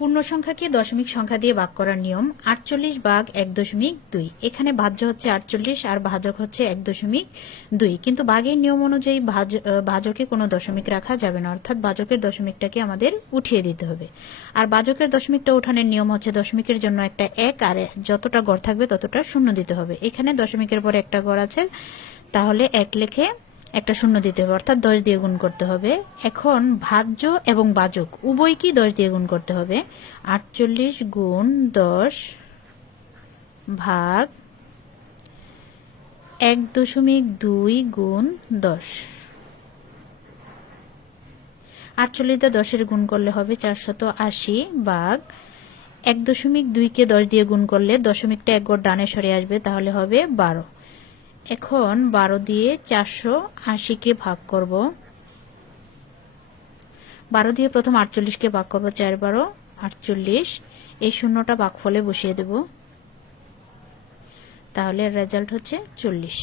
পূর্ণ সংখ্যাকে দশমিক সংখ্যা দিয়ে ভাগ করার নিয়ম 48 ভাগ 1.2। এখানে ভাজ্য হচ্ছে 48 আর ভাজক হচ্ছে 1.2, কিন্তু ভাগের নিয়ম অনুযায়ী ভাজকে কোনো দশমিক রাখা যাবে না, অর্থাৎ ভাজকের দশমিকটাকে আমাদের উঠিয়ে দিতে হবে। আর ভাজকের দশমিকটা উঠানোর নিয়ম হচ্ছে দশমিকের জন্য একটা 1 আর যতটা গড় থাকবে ততটা শূন্য দিতে হবে। এখানে দশমিকের পরে একটা গড় আছে, তাহলে 1 লিখে একটা শূন্য দিতে হবে, অর্থাৎ 10 দিয়ে গুণ করতে হবে। এখন ভাজ্য এবং ভাজক উভয়কেই 10 দিয়ে গুণ করতে হবে। 48 গুণ 10 ভাগ 1.2 গুণ 10। 48 দিয়ে 10 গুণ করলে হবে 480 ভাগ 1.2 কে 10 দিয়ে গুণ করলে দশমিকটা এক গড় ডানে সরে আসবে, তাহলে হবে 12। এখন 12 দিয়ে 480 ভাগ করব। 12 দিয়ে প্রথম 48 ভাগ করব, 4 12 48। এই শূন্যটা ভাগফলে বসিয়ে দেব, তাহলে রেজাল্ট হচ্ছে 40।